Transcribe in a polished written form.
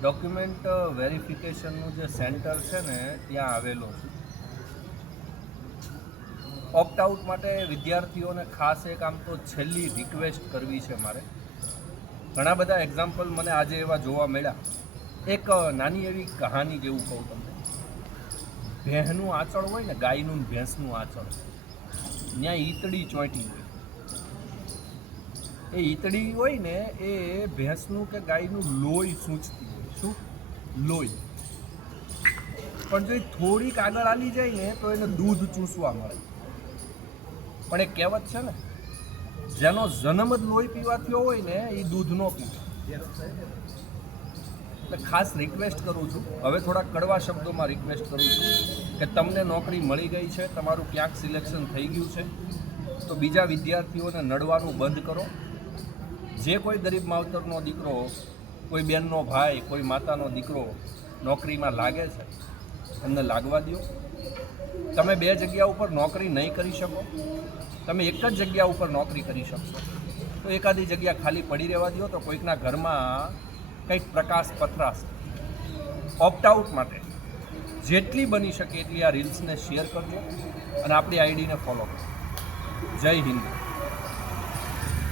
Document વેરિફિકેશનનું જે centre છે ને ત્યાં આવેલો છું. ઓપ્ટ આઉટ માટે વિદ્યાર્થીઓને ખાસ એક આમ તો છેલ્લી રિક્વેસ્ટ કરવી છે મારે. ઘણા બધા એક્ઝામ્પલ મને આજે એવા જોવા મળ્યા. એક નાની એવી કહાની જેવું કહું તમને. ભેંસનું આંચળ હોય ને, ગાયનું ભેંસનું આંચળ, ત્યાં ઈતળી ચોંટી હોય. એ ઈતળી હોય ને એ ભેંસનું કે ગાયનું લોહી સૂંચતી હોય. શું? લોહી. પણ જો એ થોડીક આગળ આલી જાય ને તો એને દૂધ ચૂસવા મળે. પણ એ કહેવત છે ને, જેનો જન્મ જ લોહી પીવા થયો હોય ને એ દૂધ ન પીવે. એટલે ખાસ રિક્વેસ્ટ કરું છું, હવે થોડા કડવા શબ્દોમાં રિક્વેસ્ટ કરું છું કે તમને નોકરી મળી ગઈ છે, તમારું ક્યાંક સિલેક્શન થઈ ગયું છે, તો બીજા વિદ્યાર્થીઓને નડવાનું બંધ કરો. જે કોઈ ગરીબ માવતરનો દીકરો, કોઈ બેનનો ભાઈ, કોઈ માતાનો દીકરો નોકરીમાં લાગે છે, એમને લાગવા દો. તમે બે જગ્યા ઉપર નોકરી નહીં કરી શકો, તમે એક જ જગ્યા ઉપર નોકરી કરી શકશો, તો એકાદી જગ્યા ખાલી પડી રહેવા દો, તો કોઈકના ઘરમાં કંઈક પ્રકાશ પથરાશે. ઓપ્ટ આઉટ માટે જેટલી બની શકે એટલી આ રીલ્સને શેર કરજો અને આપણી આઈડીને ફોલો કરો. જય હિન્દ.